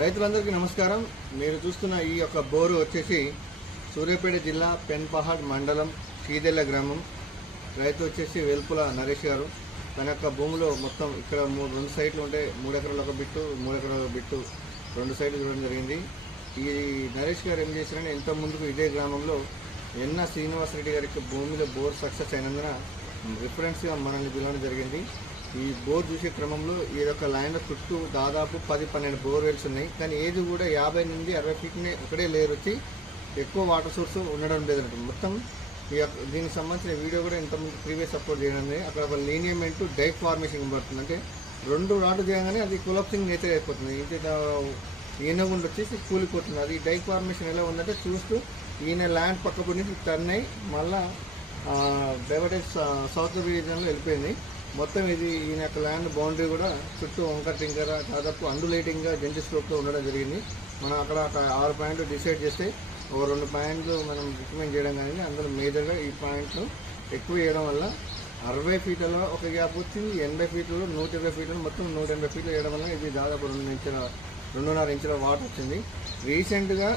రైతులందరికీ నమస్కారం. మీరు చూస్తున్న ఈ యొక్క బోరు వచ్చేసి సూర్యాపేట జిల్లా పెన్పహాడ్ మండలం చీదెల్ల గ్రామం. రైతు వచ్చేసి వెల్పుల నరేష్ గారు. తన యొక్క భూమిలో మొత్తం ఇక్కడ రెండు సైట్లు ఉంటే 3 ఎకరాల ఒక బిట్టు 3 ఎకరాల ఒక బిట్టు 2 సైట్లు చూడడం జరిగింది. ఈ నరేష్ గారు ఏం చేశారని ఎంత ముందుకు ఇదే గ్రామంలో ఎన్న శ్రీనివాసరెడ్డి గారికి భూమిలో బోర్ సక్సెస్ అయినందున రిఫరెన్స్గా మనల్ని పిలవడం జరిగింది. ఈ బోర్ చూసే క్రమంలో ఈ యొక్క ల్యాండ్ చుట్టూ దాదాపు 10-12 బోర్వెల్స్ ఉన్నాయి. కానీ ఏది కూడా 50 నుండి 60 ఫీట్ని ఒకటే లేయర్ వచ్చి ఎక్కువ వాటర్ సోర్స్ ఉండడం లేదంట. మొత్తం ఈ యొక్క దీనికి సంబంధించిన వీడియో కూడా ఇంతకుముందు ప్రీవియస్ అప్లోడ్ చేయడం. అక్కడ ఒక లీనియమెంట్ డైక్ ఫార్మేషన్ పడుతుంది. అంటే 2 రాడ్లు చేయగానే అది కొలాప్సింగ్ నేచర్ అయిపోతుంది. ఇది ఈనగుండి వచ్చేసి కూలిపోతుంది. అది డైక్ ఫార్మేషన్ ఎలా ఉందంటే చూస్తూ ఈయన ల్యాండ్ పక్క నుంచి టర్న్ అయ్యి మళ్ళీ డైవర్టెడ్ సౌత్ రీజియన్లో వెళ్ళిపోయింది. మొత్తం ఇది ఈయన యొక్క ల్యాండ్ బౌండరీ కూడా చుట్టూ వంకర టింకర దాదాపు అండులేటింగ్గా జెంటి స్లోప్తో ఉండడం జరిగింది. మనం అక్కడ 6 పాయింట్లు డిసైడ్ చేస్తే ఒక 2 పాయింట్లు మనం రికమెండ్ చేయడం కానీ అందులో మేజర్గా ఈ పాయింట్లు ఎక్కువ వేయడం వల్ల 60 ఫీట్లలో ఒక గ్యాప్ వచ్చింది. 80 ఫీట్లలో 120 ఫీట్లలో మొత్తం 180 ఫీట్లు వేయడం వల్ల ఇది దాదాపు 2.5 ఇంచుల వాటర్ వచ్చింది. రీసెంట్గా